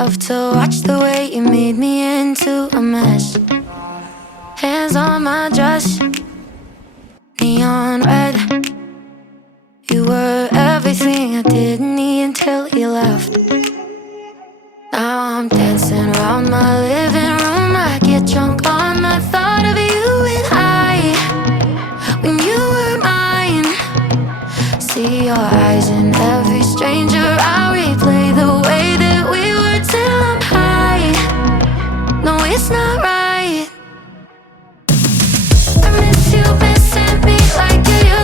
love to watch the way you made me into a mess. Hands on my dress, neon red. You were everything I didn't need until you left. Now I'm dancing around my living room. I get drunk on the thought of you and I, when you were mine. See your eyes in every